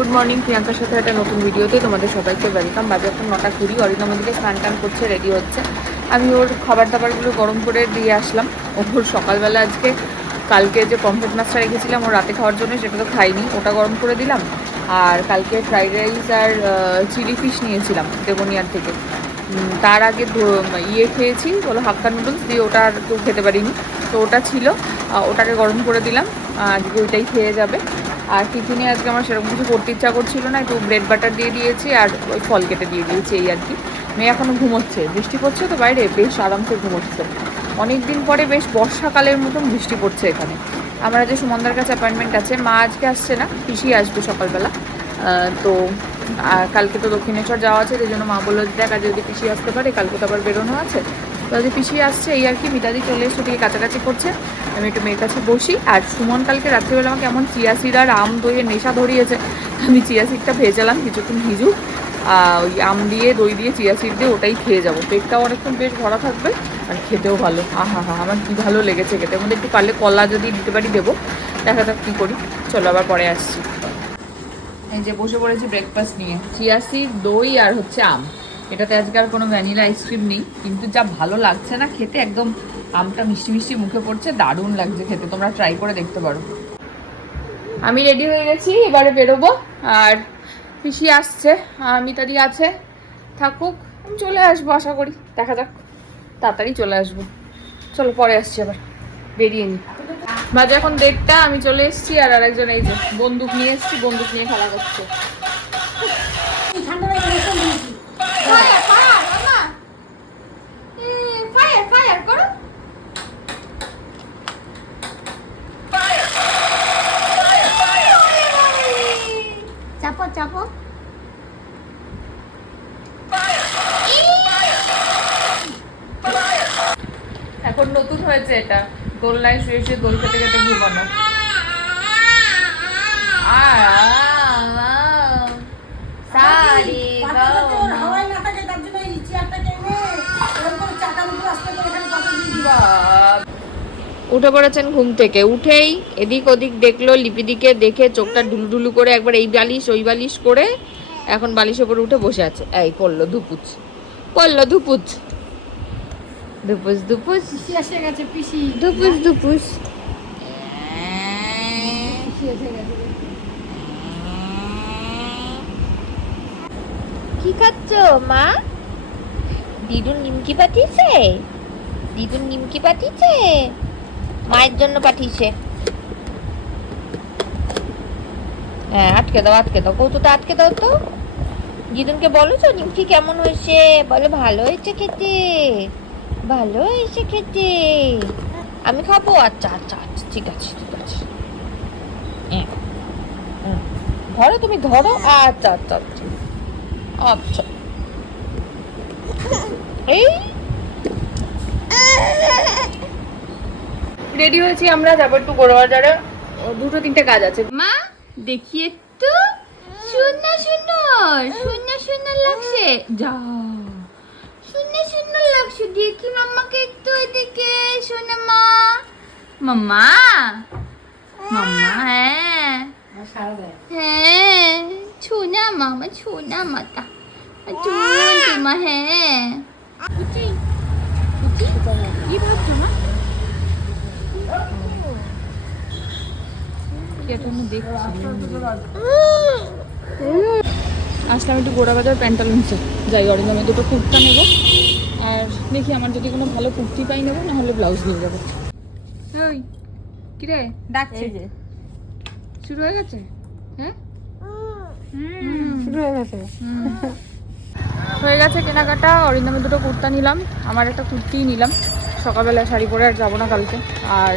Good morning, প্রিয়াঙ্কার সাথে একটা নতুন ভিডিওতে তোমাদের সবাইকে ওয়েলকাম। বাজে এখন নটা কুড়ি, অরিন্দম ওদিকে স্নান টান করছে রেডি হচ্ছে। আমি ওর খাবার দাবারগুলো গরম করে দিয়ে আসলাম। ওর সকালবেলা আজকে, কালকে যে পমফ্রেট মাছটা রেখেছিলাম ও রাতে খাওয়ার জন্য, সেটা তো খাইনি। ওটা গরম করে দিলাম। আর কালকে ফ্রাইড রাইস আর চিলি ফিশ নিয়েছিলাম দেবনিয়ার থেকে। তার আগে ইয়ে খেয়েছি, বলো হাক্কা নুডলস, দিয়ে ওটা আর কেউ খেতে পারিনি। তো ওটা ছিল ওটাকে গরম করে দিলাম। আজকে ওইটাই খেয়ে যাবে। আর টিফিনে আজকে আমার সেরকম কিছু করতে ইচ্ছা করছিল না, একটু ব্রেড বাটার দিয়ে দিয়েছি আর ওই ফল কেটে দিয়ে দিয়েছি এই আর কি। মেয়ে এখনও ঘুমোচ্ছে, বৃষ্টি পড়ছে তো বাইরে, বেশ আরামসে ঘুমোচ্ছে। অনেক দিন পরে বেশ বর্ষাকালের মতন বৃষ্টি পড়ছে এখানে। আমরা যে সুমনদার কাছে অ্যাপয়েন্টমেন্ট আছে, মা আজকে আসছে না, পিসি আসবে সকালবেলা। তো কালকে তো দক্ষিণেশ্বর যাওয়া আছে, সেই জন্য মা বলল, দেখ যদি পিসি আসতে পারে, কালকে তো আবার বেরোনো আছে। আজ পিসি আসছে এই আর কি মিতাদি চলে এসে ওদিকে কাছাকাছি করছে। আমি একটু মেয়ের কাছে বসি। আর সুমন কালকে রাত্রিবেলা আমাকে এমন চিয়া সিড আর আম দইয়ের নেশা ধরিয়েছে। আমি চিয়া সিডটা ভেজালাম কিছুক্ষণ আহ, ওই আম দিয়ে দই দিয়ে চিয়া সিড দিয়ে ওটাই খেয়ে যাব। পেটটাও অনেকক্ষণ বেশ ভরা থাকবে আর খেতেও ভালো। আহা হা আমার কি ভালো লেগেছে খেতে। মধ্যে একটু পারলে কলা যদি দিতে পারি দেবো। দেখা যাক কী করি। চলো আবার পরে আসছি। এই যে বসে পড়েছি ব্রেকফাস্ট নিয়ে। চিয়া সিড দই আর হচ্ছে আম। এটাতে আজকে আর কোনো ভ্যানিলা আইসক্রিম নেই, কিন্তু যা ভালো লাগছে না খেতে, একদম আমটা মিষ্টি মিষ্টি মুখে পড়ছে, দারুণ লাগছে খেতে, তোমরা ট্রাই করে দেখতে পারো। আমি রেডি হয়ে গেছি, এবারে বেরোবো, আর পিসি আসছে মিতাদি আছে, থাকুক, আমি চলে আসব, আশা করি, দেখা যাক, তাড়াতাড়ি চলে আসব। চলো, পরে আসছি আবার, বেরিয়ে নি। বাজে এখন দেড়টা, আমি চলে এসেছি, আর আরেকজন এই যে, বন্দুক নিয়ে এসেছি, বন্দুক নিয়ে খেলা করছে। ফায়ার ফায়ার মামা ফায়ার ফায়ার করো চাপো চাপো এখন নতুন হয়েছে এটা দোলনায় শুয়ে শুয়ে দোল খেতে খেতে ঘুমানো সারি মাথাটা তো ওর হাওয়ায় না থাকে তার জন্য এই চেয়ারটাকে এনে এরকম করে চাকার উপর আস্তে করে এখানে পাতা দিয়ে দিবা উঠে পড়েছেন ঘুম থেকে। উঠেই এদিক ওদিক দেখল লিপিদিকে দেখে চোখটা ঢুলঢুলু করে একবার এই বালিশ ওই বালিশ করে এখন বালিশের উপরে উঠে বসে আছে। এই করল ধুপুচ করল ধুপুচ। ধুপুস ধুপুস এসে গেছে পিসি। ধুপুস ধুপুস কি খাচ্ছ মা? দিদুন নিমকি পাঠিয়েছে? দিদুন নিমকি পাঠিয়েছে? মায়ের জন্য পাঠিয়েছে। হ্যাঁ আটকে দাও আটকে দাও। কৌতুটা আটকে দাও তো। দিদুনকে বলো তো, নিমকি কেমন হয়েছে? বলে, ভালো হয়েছে খেতে? ভালো হয়েছে খেতে? আমি খাব? আচ্ছা আচ্ছা আচ্ছা ঠিক আছে ঠিক আছে। হ্যাঁ। হুম। ধরো তুমি, ধরো। আচ্ছা আচ্ছা আচ্ছা। আচ্ছা। এই রেডি হয়েছি আমরা যাব একটু বড় বাজারে দুটো তিনটে কাজ আছে। মা দেখি একটু। সুন্দর সুন্দর সুন্দর সুন্দর লাগছে। যা। সুন্দর সুন্দর লাগছে। দেখি মাম্মাকে একটু এদিকে। শোনা মা। মাম্মা? মাম্মা হ্যাঁ। হ্যাঁ। ছোনা মামা ছোনা মাতা চুন তোমা হ্যাঁ কুচি কুচি কি ভাবছ মা আসলাম একটু গোড়া বাজার প্যান্টালুন্সে। যাই অরিন্দমে দুটো কুর্তা নেব। আর দেখি আমার যদি কোনো ভালো কুর্তি পাই নেব না হলে ব্লাউজ নিয়ে যাব। ওই কিরে ডাকছে। শুরু হয়ে গেছে? হ্যাঁ? শুরু হয়ে গেছে। হয়ে গেছে কেনাকাটা অরিন্দমে দুটো কুর্তা নিলাম। আমার একটা কুর্তিই নিলাম। সকালবেলা শাড়ি পরে আর যাব না কালকে। আর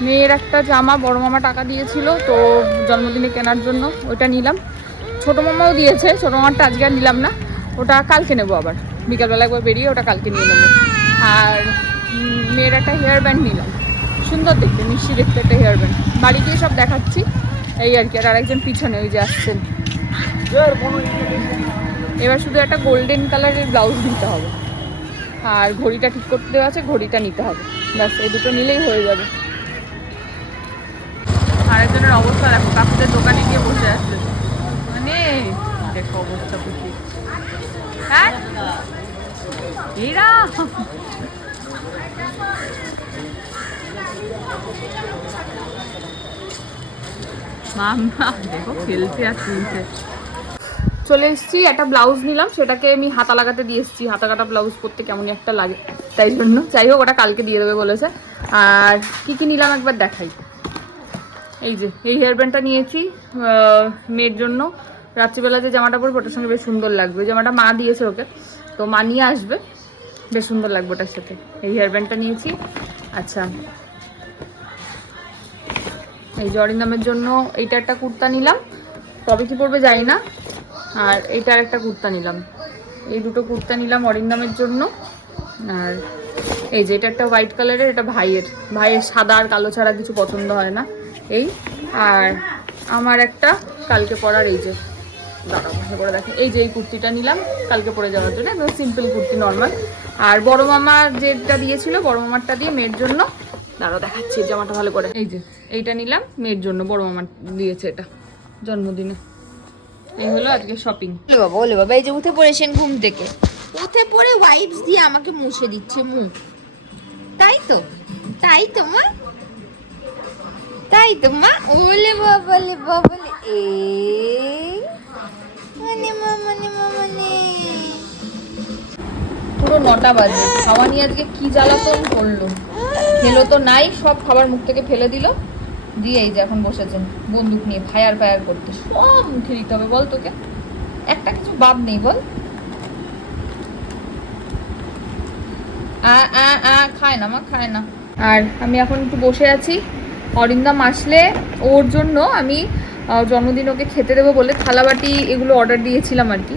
মেয়ের একটা জামা, বড় মামা টাকা দিয়েছিল, তো জন্মদিনে কেনার জন্য ওইটা নিলাম। ছোটো মামাও দিয়েছে, ছোটো মামারটা আজকে আর নিলাম না। ওটা কালকে নেব আবার। বিকালবেলা একবার বেরিয়ে ওটা কালকে নিয়ে নেব। আর মেয়ের একটা হেয়ার ব্যান্ড নিলাম। সুন্দর দেখতে, মিষ্টি দেখতে একটা হেয়ার ব্যান্ড বাড়ি গিয়ে সব দেখাচ্ছি। এই আর কি, আর আরেকজন পিছনে ওই যে আসছেন। এবার শুধু একটা গোল্ডেন কালারের ব্লাউজ নিতে হবে। আর ঘড়িটা ঠিক করতে দেওয়া আছে, ঘড়িটা নিতে হবে। ব্যাস, এই দুটো নিলেই হয়ে যাবে। আরেকজনের অবস্থা দেখো, কাকুদের দোকানে গিয়ে বসে আছে। মানে দেখো অবস্থা পুচি হ্যাঁ? এরা? মামা দেখো খেলতে আর চলে এসেছি, একটা ব্লাউজ নিলাম, সেটাকে আমি হাতা লাগাতে দিয়ে এসেছি। হাতা কাটা ব্লাউজ করতে কেমনই একটা লাগে, তাই জন্য। যাই হোক, ওটা কালকে দিয়ে দেবে বলেছে। আর কি কি নিলাম একবার দেখাই। এই যে, এই হেয়ার ব্যান্ডটা নিয়েছি মেয়ের জন্য। রাত্রিবেলা যে জামাটা পরবো, ওটার সঙ্গে বেশ সুন্দর লাগবে। জামাটা মা দিয়েছে ওকে, তো মা নিয়ে আসবে। বেশ সুন্দর লাগবে ওটার সাথে। এই হেয়ার ব্যান্ডটা নিয়েছি। আচ্ছা। এই যে অরিন্দমের জন্য এইটা একটা কুর্তা নিলাম। তবে কি পরবে জানি না। আর এইটার একটা কুর্তা নিলাম। এই দুটো কুর্তা নিলাম অরিন্দমের জন্য। আর এই যে, এটা একটা হোয়াইট কালারের এটা ভাইয়ের। ভাইয়ের সাদা আর কালো ছাড়া কিছু পছন্দ হয় না। এই, আর আমার একটা কালকে পরার এই যে, দাঁড়াও, ভালো করে দেখো এই যে এই কুর্তিটা নিলাম, কালকে পরে যাওয়ার জন্য, একদম সিম্পল কুর্তি নর্মাল আর বড় মামা যেটা দিয়েছিল, বড় মামারটা দিয়ে মেয়ের জন্য, দাঁড়াও দেখাচ্ছি জামাটা ভালো করে। এই যে, এইটা নিলাম, মেয়ের জন্য বড় মামার দিয়েছে এটা, জন্মদিনে। এই হলো আজকে শপিং ওলে বাবা ওলে বাবা, এই যে উঠে পড়েছেন ঘুম থেকে। উঠে পড়ে ওয়াইপস দিয়ে আমাকে মুছে দিচ্ছে মুখ। তাই তো? তাই তো, মা? তাই তো, মা? ওলে বাবা লে বাবা লে এই মানে মানে মানে। পুরো নটা বাজে। খাওয়া নিয়ে আজকে কি জ্বালাতন করল? খেলো তো নাই, সব খাবার মুখ থেকে ফেলে দিল। দিয়ে এই যে এখন বসেছেন বন্দুক নিয়ে ফায়ার ফায়ার করতে। সব মুখে দিতে হবে, বল তোকে। একটা কিছু বাদ নেই, বল। আ আ আ, খায় না, মা, খায় না। আর আমি এখন একটু বসে আছি। অরিন্দাম আসলে ওর জন্য আমি জন্মদিন ওকে খেতে দেবো বলে থালাবাটি এগুলো অর্ডার দিয়েছিলাম আর কি।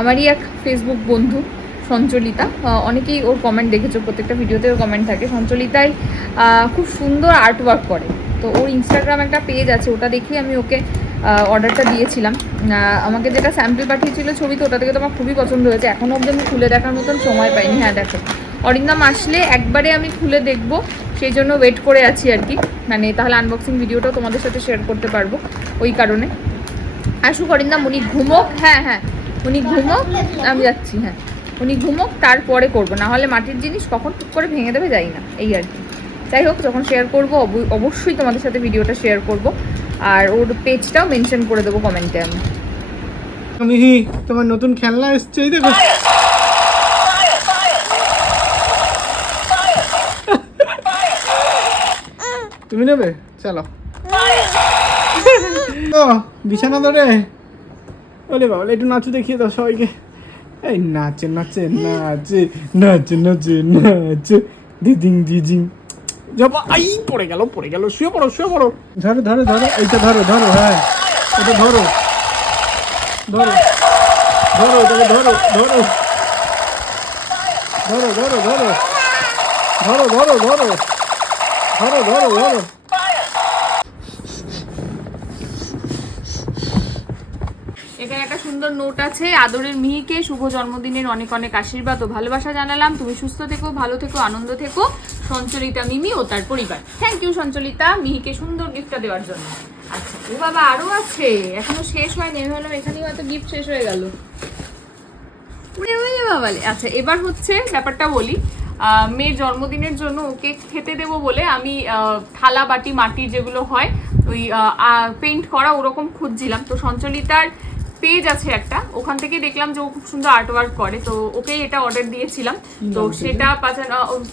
আমারই এক ফেসবুক বন্ধু, সঞ্চলিতা। অনেকেই ওর কমেন্ট দেখেছ, প্রত্যেকটা ভিডিওতে ওর কমেন্ট থাকে। সঞ্চলিতাই খুব সুন্দর আর্ট ওয়ার্ক করে। তো ওর ইনস্টাগ্রাম একটা পেজ আছে, ওটা দেখেই আমি ওকে অর্ডারটা দিয়েছিলাম। আমাকে যেটা স্যাম্পল পাঠিয়েছিল ছবি, তো ওটা থেকে তো আমার খুবই পছন্দ হয়েছে। এখনও অবধি আমি খুলে দেখার মতন সময় পাইনি। হ্যাঁ দেখো। অরিন্দাম আসলে একবারে আমি খুলে দেখব, সেই জন্য ওয়েট করে আছি আর কি। মানে তাহলে আনবক্সিং ভিডিওটাও তোমাদের সাথে শেয়ার করতে পারব, ওই কারণে। আসুক অরিন্দাম, উনি ঘুমোক। হ্যাঁ হ্যাঁ উনি ঘুমোক, আমি যাচ্ছি হ্যাঁ। উনি ঘুমোক, তারপরে করব। না হলে মাটির জিনিস কখন টুক করে ভেঙে দেবে যাই না, এই আর কি। যাই হোক, যখন শেয়ার করব অবশ্যই তোমাদের সাথে ভিডিওটা শেয়ার করব। আর ওর পেজটাও মেনশন করে দেবো কমেন্টে আমি। তোমার নতুন খেলনা এসছে দেখো। তুমি নেবে? চলো ও বিছানা ধরে। ওলে বাবা একটু নাচু দেখিয়ে দাও সবাইকে। এই নাচে নাচে নাচে নাচে নাচে নাচে। দিদিং দিদিং যাবা আই পড়ে গেল পড়ে গেল। শুয়ে পড়ো শুয়ে পড়ো। ধরো ধরো ধরো এইটা ধরো ধরো হ্যাঁ। এটা ধরো। ধরো। ধরো এটাকে ধরো ধরো। ধরো ধরো ধরো। ধরো ধরো ধরো। ধরো ধরো ধরো এখানে একটা সুন্দর নোট আছে, আদরের মিহিকে শুভ জন্মদিনের অনেক অনেক আশীর্বাদ ও ভালোবাসা জানালাম। তুমি সুস্থ থেকো, ভালো থেকো, আনন্দ থেকো। সঞ্চলিতা মিমি ও তার পরিবার। থ্যাংক ইউ সঞ্চলিতা, মিহিকে সুন্দর গিফটটা দেওয়ার জন্য। আচ্ছা ও বাবা আরও আছে। এখনও শেষ হয়নি ভাবলাম এখানেই হয়তো গিফট শেষ হয়ে গেল। উড়ে আচ্ছা এবার হচ্ছে ব্যাপারটা বলি। মেয়ের জন্মদিনের জন্য ওকে খেতে দেবো বলে আমি থালা বাটি মাটির যেগুলো হয় ওই পেইন্ট করা ওরকম খুঁজছিলাম। তো সঞ্চলিতার পেজ আছে একটা ওখান থেকে দেখলাম যে ও খুব সুন্দর আর্ট ওয়ার্ক করে তো ওকেই এটা অর্ডার দিয়েছিলাম। তো সেটা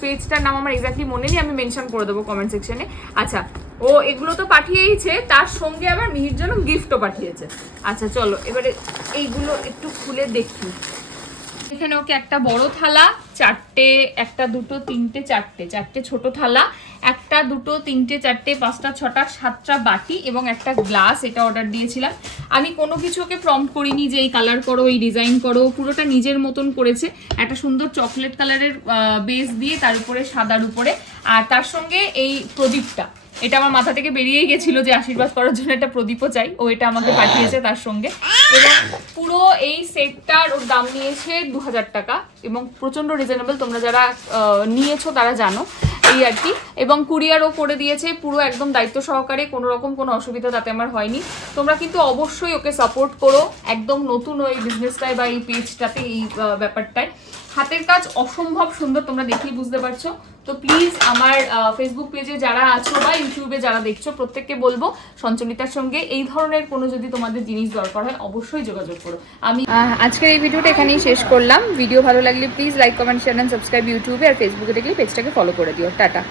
পেজটার নাম আমার এক্স্যাক্টলি মনে নেই আমি মেনশন করে দেবো কমেন্ট সেকশনে আচ্ছা ও এগুলো তো পাঠিয়েইছে তার সঙ্গে আবার মিহির জন্য গিফটও পাঠিয়েছে। আচ্ছা চলো এবারে এইগুলো একটু খুলে দেখি। এখানে ওকে একটা বড় থালা, চারটে, একটা দুটো, তিনটে, চারটে চারটে ছোট থালা, একটা দুটো, তিনটে, চারটে, পাঁচটা, ছটা, সাতটা বাটি এবং একটা গ্লাস এটা অর্ডার দিয়েছিলাম। আমি কোনো কিছু ওকে প্রম্পট করিনি যে এই কালার করো, এই ডিজাইন করো পুরোটা নিজের মতন করেছে। একটা সুন্দর চকলেট কালারের বেস দিয়ে তার উপরে সাদার উপরে। আর তার সঙ্গে এই প্রদীপটা। এটা আমার মাথা থেকে বেরিয়েই গেছিল যে আশীর্বাদ করার জন্য একটা প্রদীপও চাই। ও এটা আমাকে পাঠিয়েছে তার সঙ্গে। এবং পুরো এই সেটটার ওর দাম নিয়েছে দু হাজার টাকা এবং প্রচণ্ড রিজনেবল তোমরা যারা নিয়েছো তারা জানো এই আর কি। এবং কুরিয়ারও করে দিয়েছে পুরো একদম দায়িত্ব সহকারে, কোনো রকম কোনো অসুবিধা তাতে আমার হয়নি। তোমরা কিন্তু অবশ্যই ওকে সাপোর্ট করো, একদম নতুন ওই বিজনেসটায় বা এই পেজটাতে এই ব্যাপারটায়। হাতের কাজ অসম্ভব সুন্দর, তোমরা দেখেই বুঝতে পারছ। তো প্লিজ আমার ফেসবুক পেজে যারা আছো বা ইউটিউবে যারা দেখছ, প্রত্যেককে বলব সঞ্চলিতার সঙ্গে এই ধরনের কোনো যদি তোমাদের জিনিস দরকার হয়, অবশ্যই যোগাযোগ করো। আমি আজকের এই ভিডিওটা এখানেই শেষ করলাম। ভিডিও ভালো লাগলে please like comment share and subscribe ইউটিউবে আর ফেসবুকে দেখলে পেজটাকে ফলো করে দিও। টাটা।